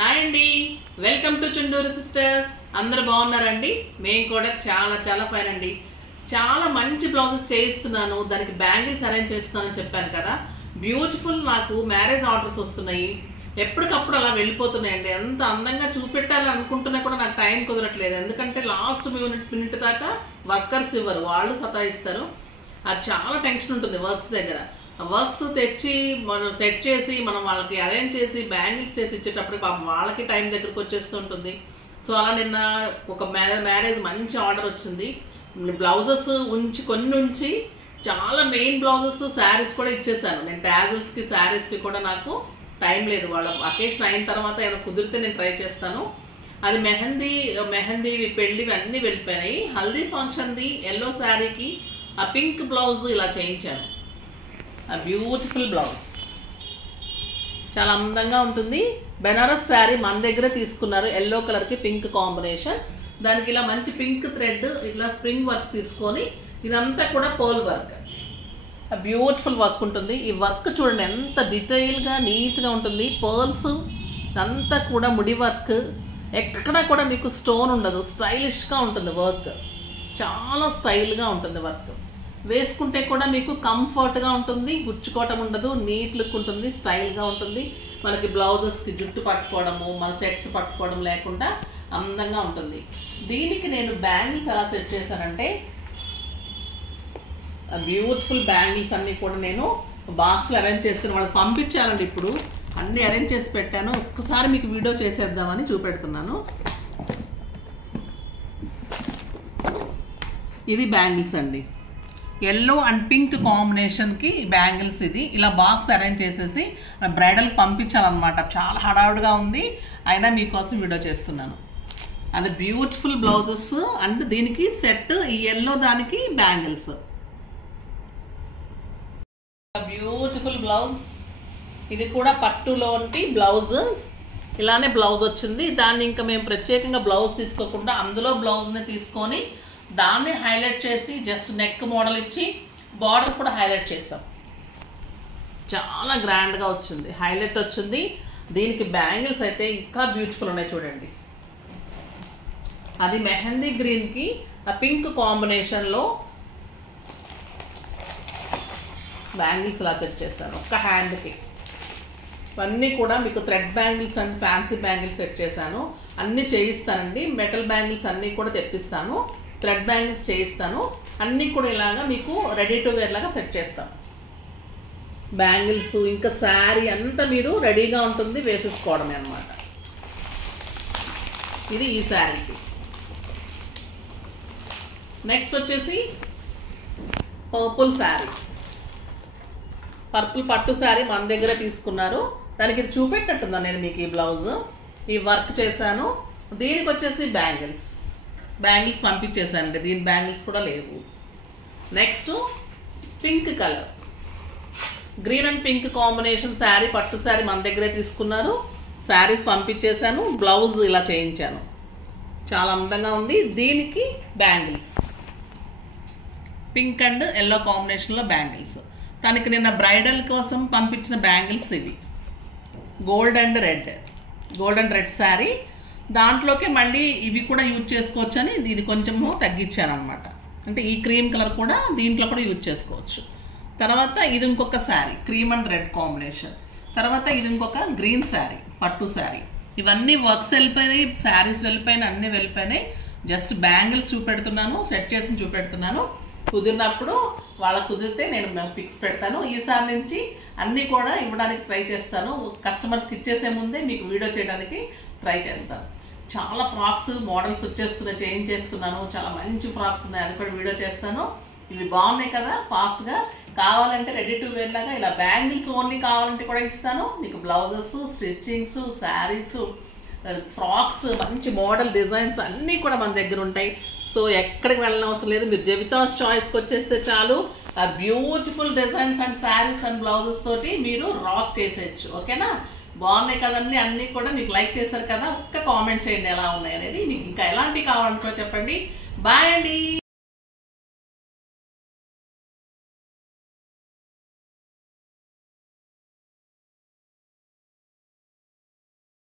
Hi అండి, welcome to Chunduru sisters. అందరూ బాగున్నారండి? మేము కూడా చాలా చాలా ఫైన్ అండి. చాలా మంచి బ్లౌజెస్ చేయిస్తున్నాను, దానికి బ్యాంగిల్స్ అరేంజ్ చేస్తున్నానని చెప్పాను కదా. బ్యూటిఫుల్ నాకు మ్యారేజ్ ఆర్డర్స్ వస్తున్నాయి, ఎప్పటికప్పుడు అలా వెళ్ళిపోతున్నాయండి. ఎంత అందంగా చూపెట్టాలని అనుకుంటున్నా కూడా నాకు టైం కుదరట్లేదు. ఎందుకంటే లాస్ట్ మినిట్ దాకా వర్కర్స్ ఇవ్వరు, వాళ్ళు సతాయిస్తారు. అది చాలా టెన్షన్ ఉంటుంది వర్క్స్ దగ్గర. వర్క్స్ తెచ్చి మనం సెట్ చేసి మనం వాళ్ళకి అరేంజ్ చేసి బ్యాంగిల్స్ చేసి ఇచ్చేటప్పుడు పాపం వాళ్ళకి టైం దగ్గరకు వచ్చేస్తుంటుంది. సో అలా నిన్న ఒక మ్యారేజ్ మంచి ఆర్డర్ వచ్చింది. బ్లౌజెస్ కొన్ని ఉంచి చాలా మెయిన్ బ్లౌజెస్ శారీస్ కూడా ఇచ్చేసాను. నేను టాజల్స్కి శారీస్కి కూడా నాకు టైం లేదు. వాళ్ళ అకేషన్ అయిన తర్వాత ఏమైనా కుదిరితే నేను ట్రై చేస్తాను. అది మెహందీవి పెళ్ళివి అన్నీ వెళ్ళిపోయినాయి. హల్దీ ఫంక్షన్ది ఎల్లో శారీకి ఆ పింక్ బ్లౌజ్ ఇలా చేయించాను. ఆ బ్యూటిఫుల్ బ్లౌజ్ చాలా అందంగా ఉంటుంది. బెనారస్ శారీ మన దగ్గర తీసుకున్నారు, ఎల్లో కలర్కి పింక్ కాంబినేషన్. దానికి ఇలా మంచి పింక్ థ్రెడ్ ఇట్లా స్ప్రింగ్ వర్క్ తీసుకొని ఇదంతా కూడా పర్ల్ వర్క్, బ్యూటిఫుల్ వర్క్ ఉంటుంది. ఈ వర్క్ చూడండి ఎంత డీటెయిల్గా నీట్గా ఉంటుంది. పర్ల్స్ అంతా కూడా ముడి వర్క్, ఎక్కడా కూడా మీకు స్టోన్ ఉండదు. స్టైలిష్గా ఉంటుంది వర్క్, చాలా స్టైల్గా ఉంటుంది వర్క్. వేసుకుంటే కూడా మీకు కంఫర్ట్గా ఉంటుంది, గుచ్చుకోవటం ఉండదు, నీట్ లుక్ ఉంటుంది, స్టైల్గా ఉంటుంది. మనకి బ్లౌజెస్కి జుట్టు పట్టుకోవడము, మన సెట్స్ పట్టుకోవడం లేకుండా అందంగా ఉంటుంది. దీనికి నేను బ్యాంగిల్స్ ఎలా సెట్ చేశానంటే, బ్యూటిఫుల్ బ్యాంగిల్స్ అన్నీ కూడా నేను బాక్స్లో అరేంజ్ చేస్తాను. వాళ్ళకి పంపించాలండి. ఇప్పుడు అన్నీ అరేంజ్ చేసి పెట్టాను. ఒక్కసారి మీకు వీడియో చేసేద్దామని చూపెడుతున్నాను. ఇది బ్యాంగిల్స్ అండి, ఎల్లో అండ్ పింక్ కాంబినేషన్కి బ్యాంగిల్స్. ఇది ఇలా బాక్స్ అరేంజ్ చేసేసి బ్రైడల్కి పంపించాలన్నమాట. చాలా హడావుడిగా ఉంది, అయినా మీకోసం వీడియో చేస్తున్నాను. అది బ్యూటిఫుల్ బ్లౌజెస్ అండ్ దీనికి సెట్ ఈ ఎల్లో దానికి బ్యాంగిల్స్. బ్యూటిఫుల్ బ్లౌజ్, ఇది కూడా పట్టులోంటి బ్లౌజ్. ఇలానే బ్లౌజ్ వచ్చింది. దాన్ని ఇంకా మేము ప్రత్యేకంగా బ్లౌజ్ తీసుకోకుండా అందులో బ్లౌజ్ని తీసుకొని దాన్ని హైలైట్ చేసి జస్ట్ నెక్ మోడల్ ఇచ్చి బార్డర్ కూడా హైలైట్ చేసాం. చాలా గ్రాండ్గా వచ్చింది, హైలైట్ వచ్చింది. దీనికి బ్యాంగిల్స్ అయితే ఇంకా బ్యూటిఫుల్ ఉన్నాయి చూడండి. అది మెహందీ గ్రీన్కి ఆ పింక్ కాంబినేషన్లో బ్యాంగిల్స్ ఇలా సెట్ చేశాను ఒక్క హ్యాండ్కి. ఇవన్నీ కూడా మీకు thread bangles and fancy bangles set చేశాను. అన్నీ చేయిస్తానండి. మెటల్ బ్యాంగిల్స్ అన్నీ కూడా తెప్పిస్తాను, థ్రెడ్ బ్యాంగిల్స్ చేయిస్తాను. అన్నీ కూడా ఇలాగా మీకు రెడీ టు వేర్ లాగా సెట్ చేస్తాను. బ్యాంగిల్స్ ఇంకా శారీ అంతా మీరు రెడీగా ఉంటుంది, వేసేసుకోవడమే అన్నమాట. ఇది ఈ శారీకి. నెక్స్ట్ వచ్చేసి పర్పుల్ శారీ, పర్పుల్ పట్టు శారీ మన దగ్గర తీసుకున్నారు. దానికి ఇది చూపెట్టట్టున్నాను నేను మీకు. ఈ బ్లౌజ్ ఈ వర్క్ చేశాను. దీనికి వచ్చేసి బ్యాంగిల్స్ పంపించేసానండి. దీని బ్యాంగిల్స్ కూడా లేవు. Next pink colour, green and pink combination sari, పట్టు శారీ మన దగ్గరే తీసుకున్నారు. శారీస్ పంపించేశాను, బ్లౌజ్ ఇలా చేయించాను. చాలా అందంగా ఉంది. దీనికి బ్యాంగిల్స్ పింక్ అండ్ ఎల్లో కాంబినేషన్లో బ్యాంగిల్స్. తనకి నిన్న బ్రైడల్ కోసం పంపించిన బ్యాంగిల్స్ ఇవి. గోల్డ్ అండ్ రెడ్ శారీ, దాంట్లోకి మళ్ళీ ఇవి కూడా యూజ్ చేసుకోవచ్చు అని ఇది కొంచెము తగ్గించాను అనమాట. అంటే ఈ క్రీమ్ కలర్ కూడా దీంట్లో కూడా యూజ్ చేసుకోవచ్చు. తర్వాత ఇది ఇంకొక sari, cream and red combination. తర్వాత ఇది ఇంకొక గ్రీన్ శారీ, పట్టు శారీ. ఇవన్నీ వర్క్స్ వెళ్ళిపోయినాయి, శారీస్ వెళ్ళిపోయినాయి, అన్నీ వెళ్ళిపోయినాయి. జస్ట్ బ్యాంగిల్స్ చూపెడుతున్నాను, సెట్ చేసి చూపెడుతున్నాను. కుదిరినప్పుడు వాళ్ళకు కుదిరితే నేను పిక్స్ పెడతాను. ఈసారి నుంచి అన్నీ కూడా ఇవ్వడానికి ట్రై చేస్తాను. కస్టమర్స్కి ఇచ్చేసే ముందే మీకు వీడియో చేయడానికి ట్రై చేస్తాను. చాలా ఫ్రాక్స్ మోడల్స్ చేయించేస్తున్నాను. చాలా మంచి ఫ్రాక్స్ ఉన్నాయి, అది కూడా వీడియో చేస్తాను. ఇవి బాగున్నాయి కదా, ఫాస్ట్గా కావాలంటే రెడీ టు వేర్ లాగా ఇలా బ్యాంగిల్స్ ఓన్లీ కావాలంటే కూడా ఇస్తాను. మీకు బ్లౌజెస్, స్టిచ్చింగ్స్, శారీస్, ఫ్రాక్స్, మంచి మోడల్ డిజైన్స్ అన్నీ కూడా మన దగ్గర ఉంటాయి. సో ఎక్కడికి వెళ్ళిన అవసరం లేదు. మీరు జెబితాస్ చాయిస్కి వచ్చేస్తే చాలు. ఆ beautiful designs and saris and blouses తోటి మీరు రాక్ చేసేయచ్చు. ఓకేనా? బాగున్నాయి కదండి. అన్నీ కూడా మీకు లైక్ చేశారు కదా, ఒక్క కామెంట్ చేయండి ఎలా ఉన్నాయి అనేది. మీకు ఇంకా ఎలాంటివి కావాలంటో చెప్పండి. బాయ్ అండి.